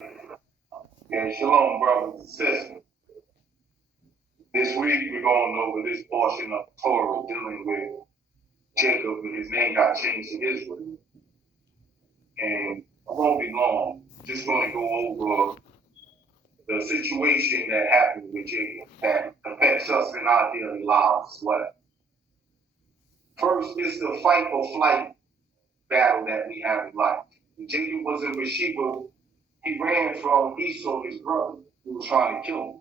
And shalom, brothers and sisters. This week we're going over this portion of Torah dealing with Jacob, and his name got changed to Israel. And I won't be long. Just going to go over the situation that happened with Jacob that affects us in our daily lives as well. First is the fight or flight battle that we have in life. When Jacob was in Beersheba, he ran from Esau, his brother, who was trying to kill him.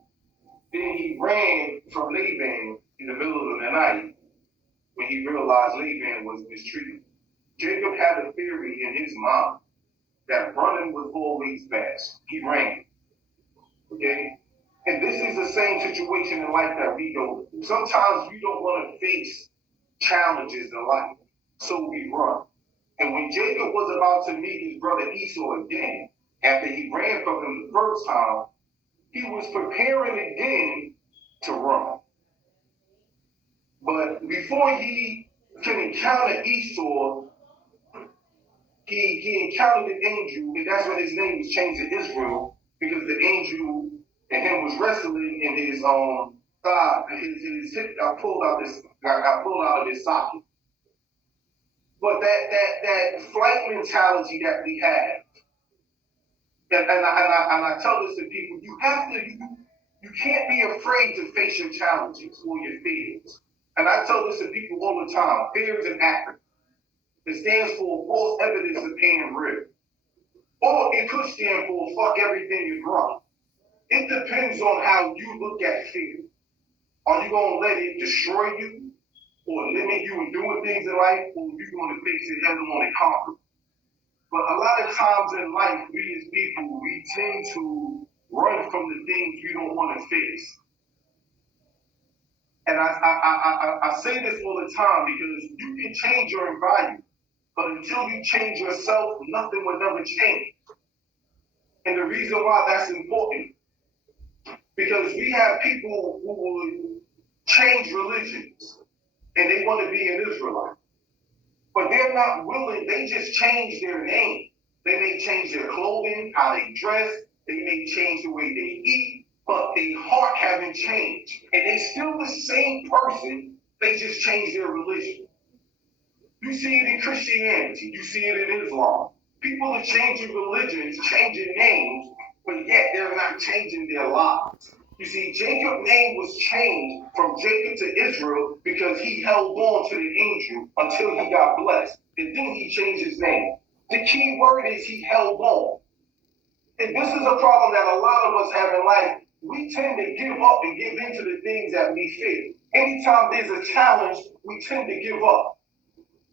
Then he ran from Laban in the middle of the night when he realized Laban was mistreating. Jacob had a theory in his mind that running was always best. He ran. Okay? And this is the same situation in life that we go through. Sometimes we don't want to face challenges in life, so we run. And when Jacob was about to meet his brother Esau again, after he ran from him the first time, he was preparing again to run. But before he can encounter Esau, he encountered an angel, and that's when his name was changed to Israel, because the angel and him was wrestling in his thigh, his hip got pulled out of his socket. But that flight mentality that we have, and I tell this to people, you can't be afraid to face your challenges or your fears. And I tell this to people all the time, fear is an acronym. It stands for false evidence appearing real. Or it could stand for fuck everything is wrong. It depends on how you look at fear. Are you going to let it destroy you or limit you in doing things in life, or are you going to face it head on and conquer? But a lot of times in life, we as people, we tend to run from the things we don't want to face. And I say this all the time because you can change your environment, but until you change yourself, nothing will ever change. And the reason why that's important, because we have people who would change religions, and they want to be an Israelite. But they're not willing, they just change their name. They may change their clothing, how they dress, they may change the way they eat, but their heart haven't changed. And they still the same person, they just change their religion. You see it in Christianity, you see it in Islam. People are changing religions, changing names, but yet they're not changing their lives. You see, Jacob's name was changed from Jacob to Israel because he held on to the angel until he got blessed. And then he changed his name. The key word is he held on. And this is a problem that a lot of us have in life. We tend to give up and give into the things that we fear. Anytime there's a challenge, we tend to give up.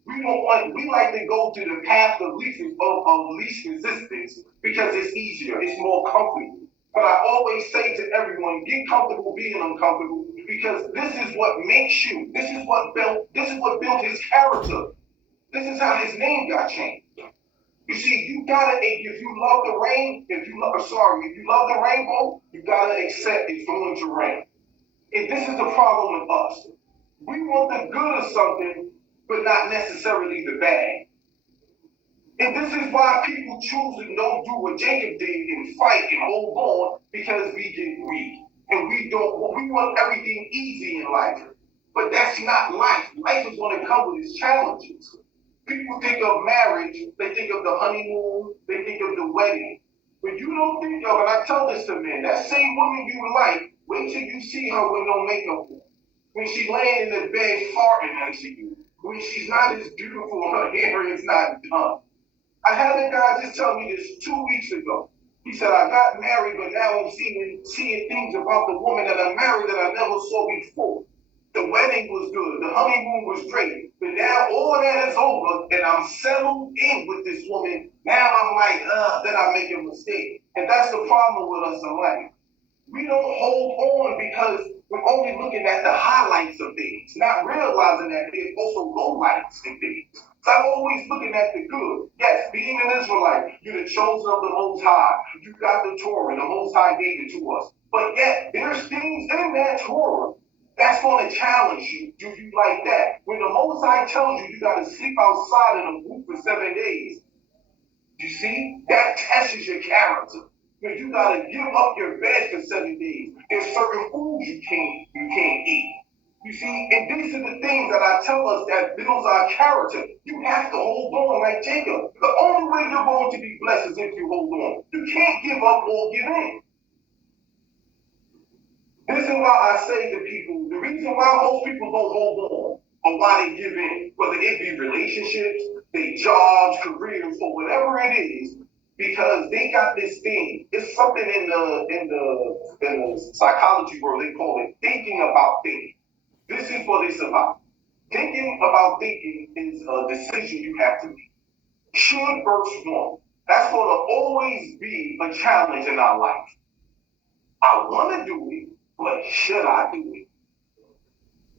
We like to go through the path of least resistance because it's easier, it's more comfortable. But I always say to everyone, get comfortable being uncomfortable because this is what makes you. This is what built his character. This is how his name got changed. You see, you gotta, if you love the rain, if you love the rainbow, you gotta accept it's going to rain. And this is the problem with us. We want the good of something, but not necessarily the bad. And this is why people choose to don't do what Jacob did and fight and hold on because we get weak. And we want everything easy in life. But that's not life. Life is going to come with its challenges. People think of marriage, they think of the honeymoon, they think of the wedding. But you don't think of, and I tell this to men, that same woman you like, wait till you see her with no makeup on. When she's laying in the bed farting next to you. When she's not as beautiful, her hair is not done. I had a guy just tell me this 2 weeks ago. He said, I got married, but now I'm seeing things about the woman that I married that I never saw before. The wedding was good. The honeymoon was great. But now all that is over, and I'm settled in with this woman. Now I'm like, then I make a mistake. And that's the problem with us in life. We don't hold on because we're only looking at the highlights of things, not realizing that there's also lowlights in things. So I'm always looking at the good. Yes, being an Israelite, you're the chosen of the Most High. You got the Torah, the Most High gave it to us. But yet, there's things in that Torah that's going to challenge you. Do you like that? When the Most High tells you got to sleep outside in a booth for 7 days, you see, that tests your character. Because you gotta give up your bed for 7 days. There's certain foods you can't eat. You see, and these are the things that I tell us that builds our character. You have to hold on like Jacob. The only way you're going to be blessed is if you hold on. You can't give up or give in. This is why I say to people, the reason why most people don't hold on or why they give in, whether it be relationships, their jobs, careers, or whatever it is, because they got this thing. It's something in the psychology world, they call it thinking about thinking. This is what it's about. Thinking about thinking is a decision you have to make. Should versus want. That's going to always be a challenge in our life. I want to do it, but should I do it?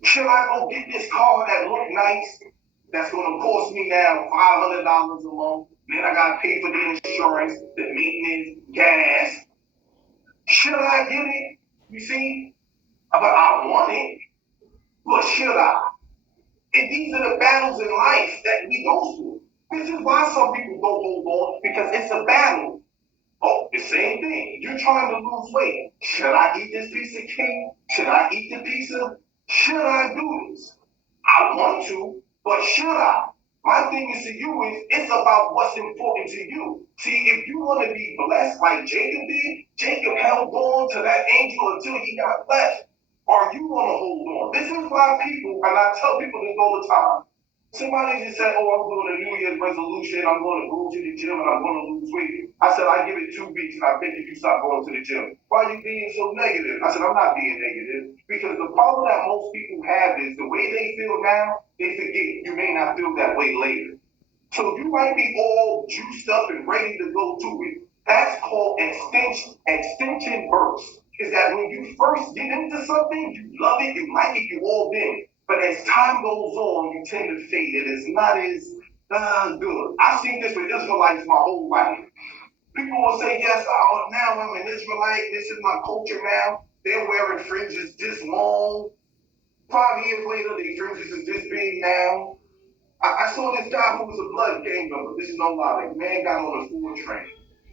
Should I go get this car that look nice? That's going to cost me now $500 a month. Then I got to pay for the insurance, the maintenance, gas. Should I get it? You see? But I want it. But should I? And these are the battles in life that we go through. This is why some people don't hold on, because it's a battle. Oh, the same thing. You're trying to lose weight. Should I eat this piece of cake? Should I eat the pizza? Should I do this? I want to, but should I? My thing is to you is it's about what's important to you. See, if you want to be blessed like Jacob did, Jacob held on to that angel until he got blessed. Or you want to hold on. This is why people, and I tell people this all the time. Somebody just said, oh, I'm doing a New Year's resolution. I'm going to go to the gym and I'm going to lose weight. I said, I give it 2 weeks and I bet if you stop going to the gym. Why are you being so negative? I said, I'm not being negative. Because the problem that most people have is the way they feel now, they forget you may not feel that way later. So you might be all juiced up and ready to go to it. That's called extension burst. Is that when you first get into something, you love it, you like it, you all in. But as time goes on, you tend to fade. It is not as good. I've seen this with Israelites my whole life. People will say, yes, now I'm an Israelite. This is my culture now. They're wearing fringes this long. 5 years later, their fringes is this big now. I saw this guy who was a blood gang member. This is no lie. The man got on a Ford train.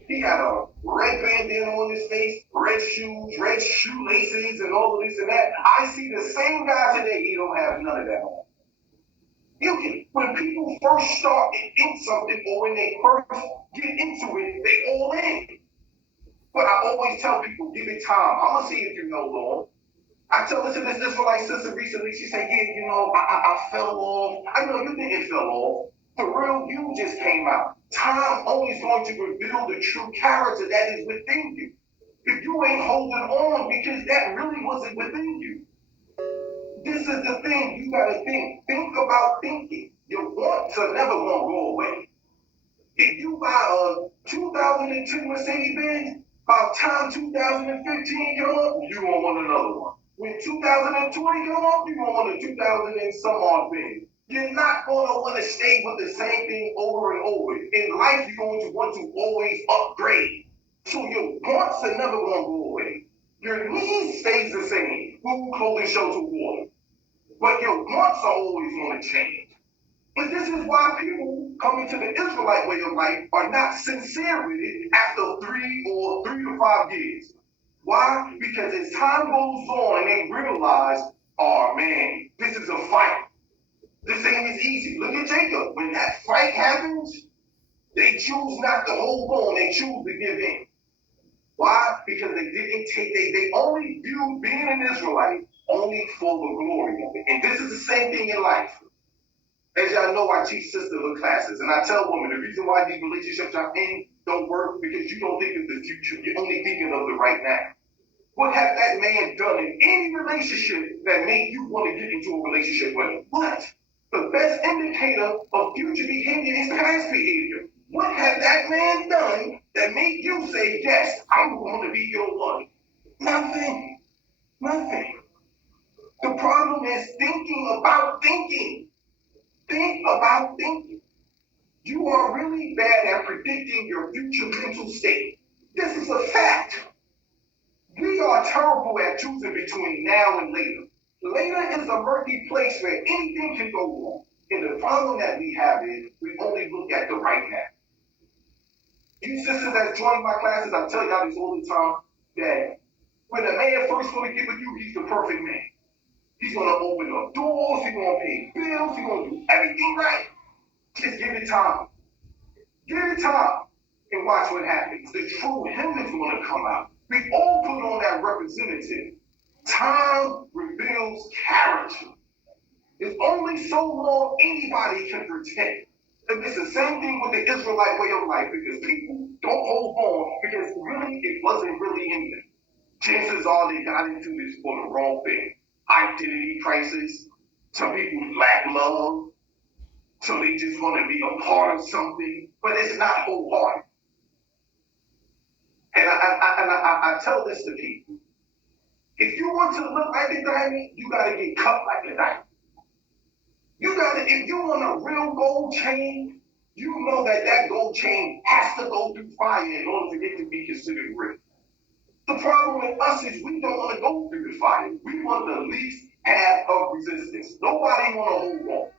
He had a red bandana on his face, red shoes, red shoelaces, and all of this and that. I see the same guy today. He don't have none of that on. When people first start in something, or when they first get into it, they all in. But I always tell people, give it time. I'm gonna see if you know, Lord. I tell this Israelite sister recently. She said, yeah, I fell off. I know you didn't fell off. The real you just came out. Time only is going to reveal the true character that is within you. If you ain't holding on because that really wasn't within you. This is the thing you gotta think. Think about thinking. Your wants are never gonna go away. If you buy a 2002 Mercedes-Benz, by the time 2015 come up, you gonna want another one. When 2020 come up, you gonna want a 2000 and some odd Benz. You're not going to want to stay with the same thing over and over. In life, you're going to want to always upgrade. So your wants are never going to go away. Your needs stays the same. Food, clothing, shelter, water. But your wants are always going to change. And this is why people coming to the Israelite way of life are not sincere with it after 3 to 5 years. Why? Because as time goes on and they realize, oh man, this is a fight. This ain't as easy. Look at Jacob. When that fight happens, they choose not to hold on. They choose to give in. Why? Because they didn't take, they only viewed being an Israelite only for the glory of it. And this is the same thing in life. As y'all know, I teach sisterhood classes, and I tell women the reason why these relationships I'm in don't work because you don't think of the future. You're only thinking of the right now. What has that man done in any relationship that made you want to get into a relationship with him? What? The best indicator of future behavior is past behavior. What has that man done that made you say, yes, I'm going to be your one? Nothing. Nothing. The problem is thinking about thinking. Think about thinking. You are really bad at predicting your future mental state. This is a fact. We are terrible at choosing between now and later. Later is a murky place where anything can go wrong. And the problem that we have is we only look at the right now. You sisters that join my classes, I tell y'all this all the time, that when a man first want to get with you, he's the perfect man. He's going to open up doors, he's going to pay bills, he's going to do everything right. Just give it time. Give it time and watch what happens. The true him is going to come out. We all put on that representative. Time reveals character. It's only so long anybody can pretend. And it's the same thing with the Israelite way of life, because people don't hold on because really it wasn't really in them. Chances are they got into this for the wrong thing. Identity crisis. Some people lack love. So they just want to be a part of something, but it's not wholehearted. And I tell this to people. If you want to look like a diamond, you got to get cut like a diamond. If you want a real gold chain, you know that gold chain has to go through fire in order for it to be considered real. The problem with us is we don't want to go through the fire. We want the least path of resistance. Nobody want to hold on.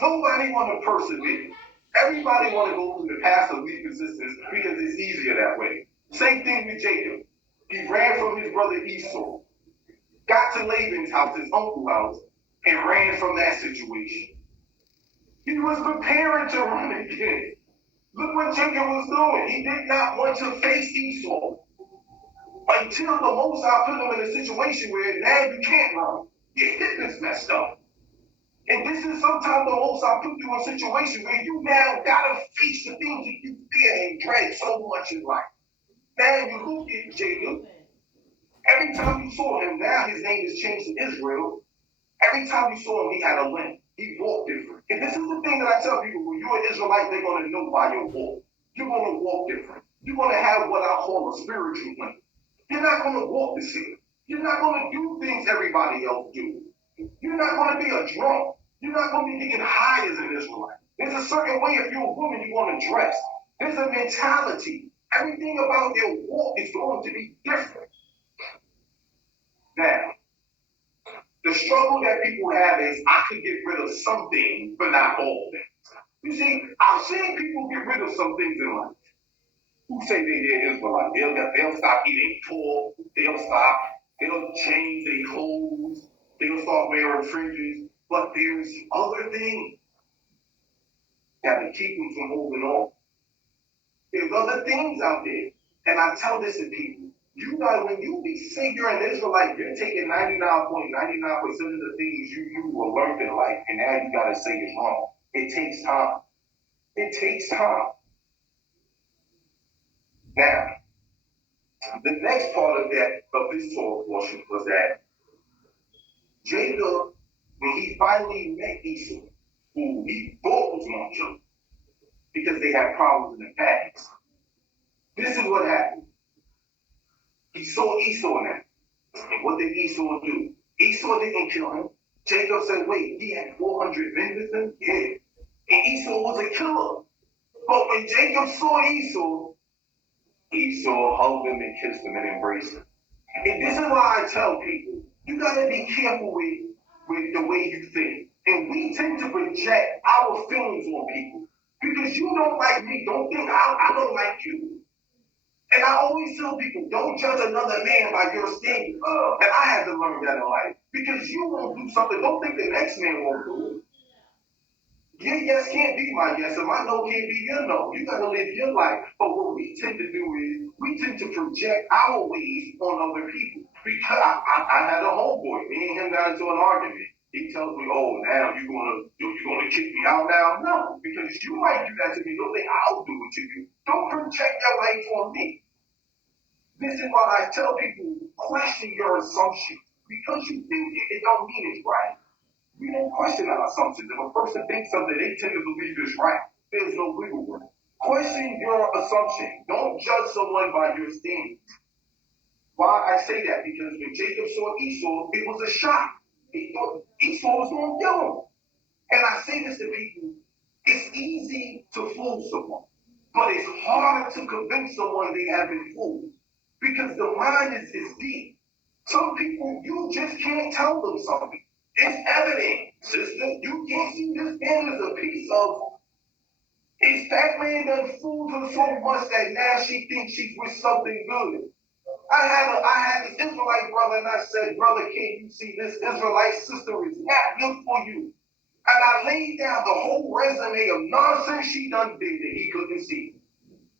Nobody want to persevere. Everybody want to go through the path of least resistance because it's easier that way. Same thing with Jacob. He ran from his brother Esau, got to Laban's house, his uncle's house, and ran from that situation. He was preparing to run again. Look what Jacob was doing. He did not want to face Esau until the Most High put him in a situation where now you can't run. Your hip is messed up. And this is sometimes the Most High put you in a situation where you now gotta face the things that you fear and dread so much in life. Now you look at Jacob. Every time you saw him, now his name is changed to Israel. Every time you saw him, he had a limp. He walked different. And this is the thing that I tell people, when you're an Israelite, they're going to know by your walk. You're going to walk different. You're going to have what I call a spiritual limp. You're not going to walk the same. You're not going to do things everybody else do. You're not going to be a drunk. You're not going to be getting high as an Israelite. There's a certain way, if you're a woman, you're going to dress. There's a mentality. Everything about your walk is going to be different. Now, the struggle that people have is I could get rid of some things, but not all things. You see, I've seen people get rid of some things in life. Who say they're Israelite? They'll stop eating pork. They'll change their clothes. They'll start wearing fringes. But there's other things that will keep them from moving on. There's other things out there. And I tell this to people. You know, when you say you're an Israelite, you're taking 99.99% of the things you knew or learned in life, and now you got to say it's wrong. It takes time. It takes time. Now, the next part of this Torah portion was that Jacob, when he finally met Esau, who he thought was going to kill him, because they had problems in the past, this is what happened. He saw Esau now. And what did Esau do? Esau didn't kill him. Jacob said, wait, he had 400 men with him? Yeah. And Esau was a killer. But when Jacob saw Esau hugged him and kissed him and embraced him. And this is why I tell people, you got to be careful with the way you think. And we tend to project our feelings on people. Because you don't like me, don't think I don't like you. And I always tell people, don't judge another man by your standard. And I had to learn that in life. Because you won't do something, don't think the next man won't do it. Your yes can't be my yes, and my no can't be your no. You got to live your life. But what we tend to do is, we tend to project our ways on other people. Because I had a homeboy, me and him got into an argument. He tells me, oh, now you're gonna kick me out now? No, because you might do that to me. Don't think I'll do it to you. Don't project your life on me. This is why I tell people, question your assumptions. Because you think it don't mean it's right. We don't question our assumptions. If a person thinks something, they tend to believe it's right. There's no wiggle room. Question your assumption. Don't judge someone by your standards. Why I say that? Because when Jacob saw Esau, it was a shock. He thought Esau was going to kill him. And I say this to people, it's easy to fool someone, but it's harder to convince someone they have been fooled. Because the mind is deep. Some people, you just can't tell them something. It's evident, sister. You can't see this man as a piece of It's that man done fooled her so much that now she thinks she's with something good. I had this Israelite brother, and I said, brother, can't you see this Israelite sister is not good for you? And I laid down the whole resume of nonsense she done did that he couldn't see.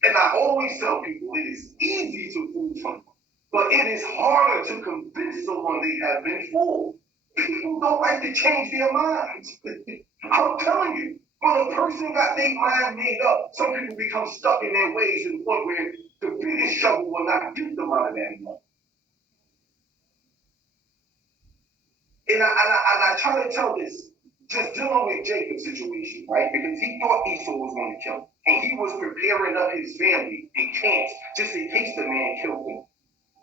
And I always tell people it is easy to fool someone, but it is harder to convince someone they have been fooled. People don't like to change their minds. I'm telling you, when a person got their mind made up, some people become stuck in their ways to the point where the biggest shovel will not get them out of that mud. And I try to tell this, just dealing with Jacob's situation, right? Because he thought Esau was going to kill him. And he was preparing up his family in camps just in case the man killed him.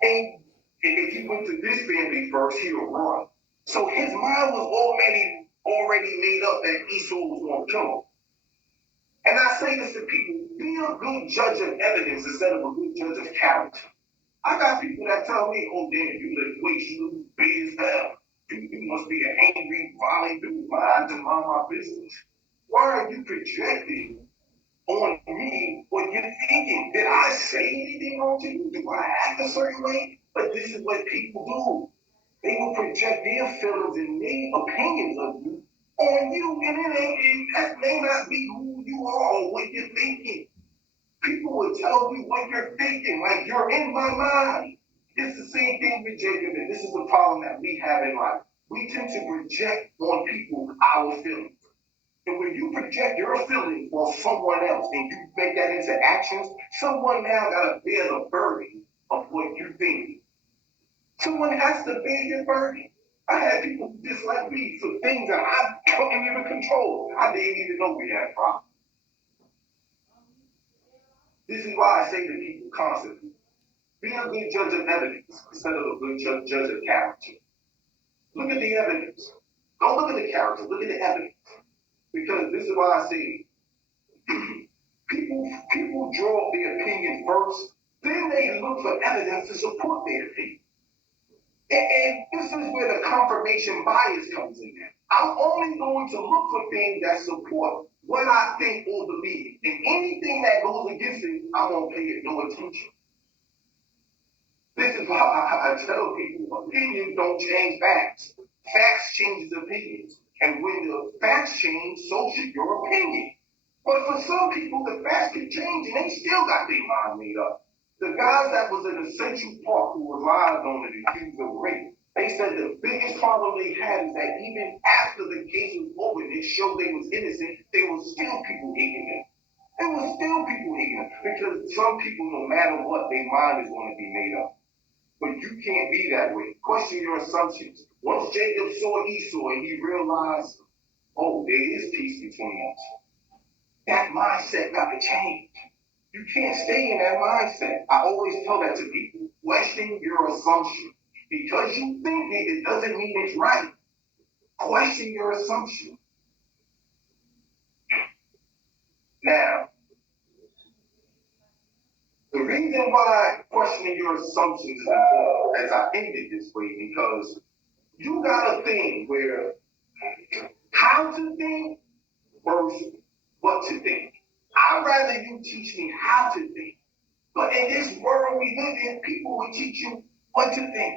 And if he went to this family first, he'll run. So his mind was already made up that Esau was going to kill him. And I say this to people, be a good judge of evidence instead of a good judge of character. I got people that tell me, oh, damn, you live waste, you live big as hell. You must be an angry, violent dude. I just mind my business. Why are you projecting on me what you're thinking? Did I say anything wrong to you? Do I act a certain way? But this is what people do. They will project their feelings and their opinions of you on you, and that may not be who you are or what you're thinking. People will tell you what you're thinking, like you're in my mind. It's the same thing with Jacob, and this is the problem that we have in life. We tend to project on people our feelings. And when you project your feelings on someone else and you make that into actions, someone now got to bear the burden of what you think. Someone has to bear your burden. I had people dislike me for things that I couldn't even control. I didn't even know we had a problem. This is why I say to people constantly, be a good judge of evidence instead of a good judge of character. Look at the evidence. Don't look at the character, look at the evidence. Because this is why I say people draw up their opinion first, then they look for evidence to support their opinion. And this is where the confirmation bias comes in there. I'm only going to look for things that support what I think or believe. And anything that goes against it, I won't pay it no attention. This is why I tell people, opinions don't change facts. Facts changes opinions. And when the facts change, so should your opinion. But for some people, the facts can change and they still got their mind made up. The guys that was in Central Park who were live on the accused of rape, they said the biggest problem they had is that even after the case was over and it showed they was innocent, there was still people hating them. There was still people hating them because some people, no matter what, their mind is going to be made up. But you can't be that way. Question your assumptions. Once Jacob saw Esau and he realized, oh, there is peace between us, that mindset got to change. You can't stay in that mindset. I always tell that to people. Question your assumption. Because you think it doesn't mean it's right. Question your assumption. Now, the reason why questioning your assumptions is important, as I ended this way, because you got a thing where how to think versus what to think. I'd rather you teach me how to think. But in this world we live in, people will teach you what to think.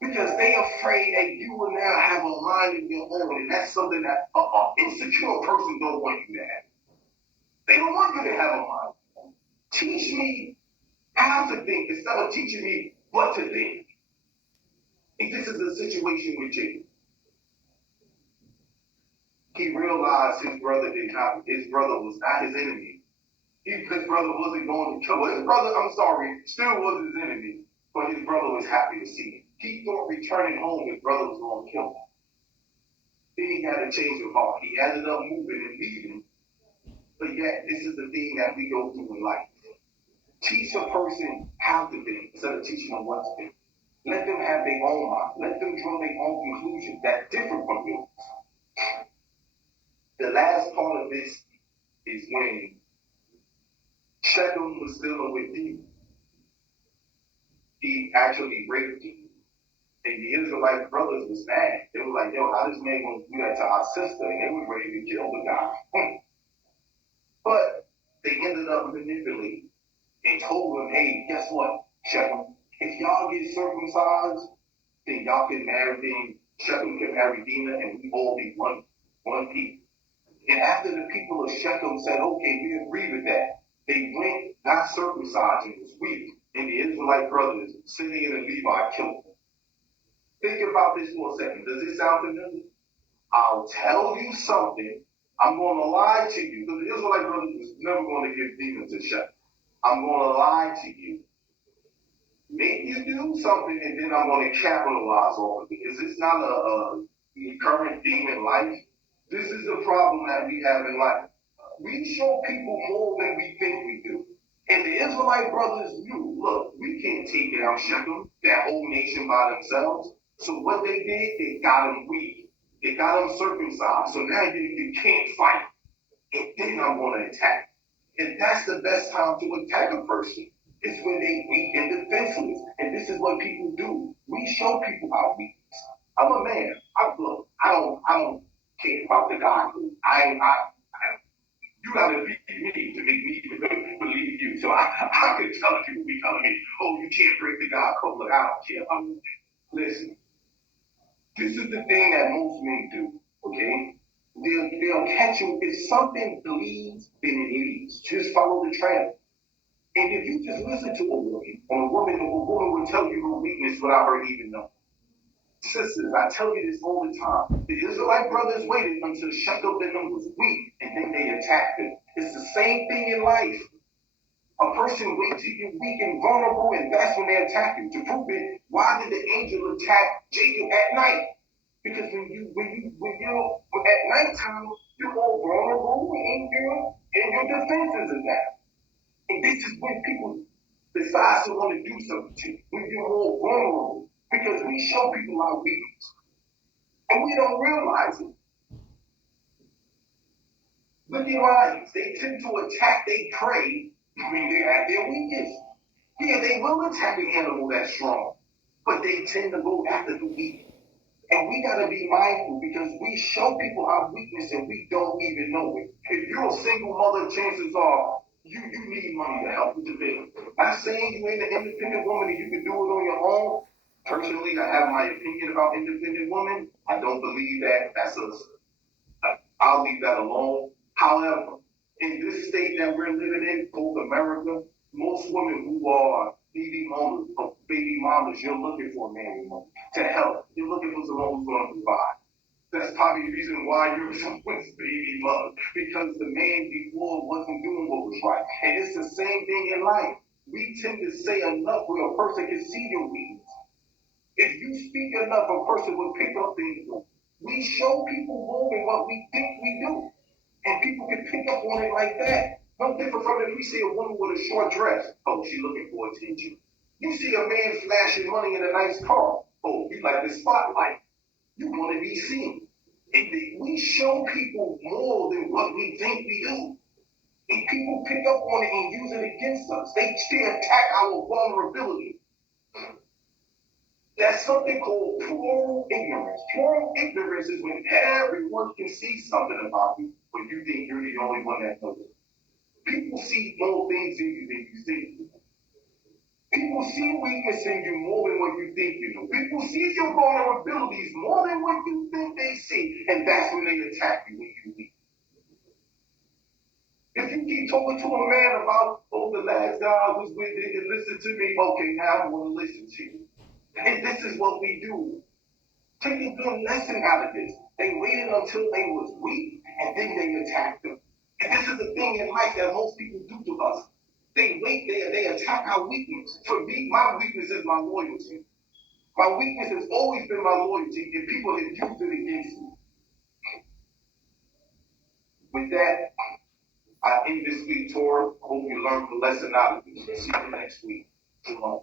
Because they are afraid that you will now have a mind of your own. And that's something that an insecure person don't want you to have. They don't want you to have a mind. Teach me how to think instead of teaching me what to think. And this is the situation with Jacob. He realized his brother was not his enemy. His brother wasn't going to kill him. Still was his enemy, but his brother was happy to see him. He thought returning home, his brother was going to kill him. Then he had a change of heart. He ended up moving and leaving. But yet, this is the thing that we go through in life. Teach a person how to think instead of teaching them what to think. Let them have their own mind. Let them draw their own conclusions that's different from yours. The last part of this is when Shechem was dealing with David. He actually raped him. And the Israelite brothers was mad. They were like, how this man gonna do that to our sister? And they were ready to kill the guy. But they ended up manipulating and told them, hey, guess what, Shechem, if y'all get circumcised, then y'all can marry, then Shechem can marry Dinah, and we all be one people. And after the people of Shechem said, okay, we agree with that, they went, got circumcised, and it was weird. And the Israelite brothers, Simeon and Levi, killed them. Think about this for a second. Does it sound familiar? I'll tell you something. I'm going to lie to you, because the Israelite brothers was never going to give Dinah to Shechem. I'm going to lie to you. Make you do something, and then I'm going to capitalize off of it. Because it's not a current theme in life. This is the problem that we have in life. We show people more than we think we do. And the Israelite brothers knew, look, we can't take down Shechem, that whole nation by themselves. So what they did, they got them weak. They got them circumcised. So now you can't fight. And then I'm going to attack. And that's the best time to attack a person. It's when they weak and defenseless. And this is what people do. We show people our weakness. I'm a man. I don't care about the God. You gotta beat me to make me believe you. So I can tell people be telling me, oh, you can't break the God code. Look, I don't care about it. Listen, this is the thing that most men do, okay? They'll catch you. If something bleeds, then it leads. Just follow the trail. And if you just listen to a woman will tell you her weakness without her even knowing. Sisters, I tell you this all the time. The Israelite brothers waited until Shechem and them was weak, and then they attacked them. It's the same thing in life. A person waits till you're weak and vulnerable, and that's when they attack you. To prove it, why did the angel attack Jacob at night? Because when you're at nighttime, you're all vulnerable and your defenses are down. And this is when people decide to want to do something to you, when you're more vulnerable. Because we show people our weakness. And we don't realize it. Look at lions. They tend to attack their prey when they're at their weakest. Yeah, they will attack an animal that's strong, but they tend to go after the weak. And we got to be mindful because we show people our weakness and we don't even know it. If you're a single mother, chances are you need money to help with the bill. I'm not saying you ain't an independent woman and you can do it on your own. Personally, I have my opinion about independent women. I don't believe that. I'll leave that alone. However, in this state that we're living in, called America, most women who are baby mamas, you're looking for a man to help. You're looking for someone who's going to provide. That's probably the reason why you're someone's baby mother, because the man before wasn't doing what was right. And it's the same thing in life. We tend to say enough where a person can see your weakness. If you speak enough, a person will pick up things. We show people more than what we think we do. And people can pick up on it like that. No different from if we see a woman with a short dress. Oh, she's looking for attention. You see a man flashing money in a nice car. Oh, you like the spotlight. You want to be seen. And we show people more than what we think we do. And people pick up on it and use it against us. They attack our vulnerability. That's something called plural ignorance. Plural ignorance is when everyone can see something about you, but you think you're the only one that knows it. People see more things in you than you think. People see weakness in you more than what you think you know. People see your vulnerabilities more than what you think they see, and that's when they attack you when you're weak. If you keep talking to a man about, oh, the last guy I was with didn't listen to me, okay, now I want to listen to you. And this is what we do. Take a good lesson out of this. They waited until they was weak, and then they attacked them. And this is the thing in life that most people do to us. They wait there, they attack our weakness. For me, my weakness is my loyalty. My weakness has always been my loyalty, and people have used it against me. With that, I end this week, Torah. Hope you learned the lesson out of it. See you next week. Shalom.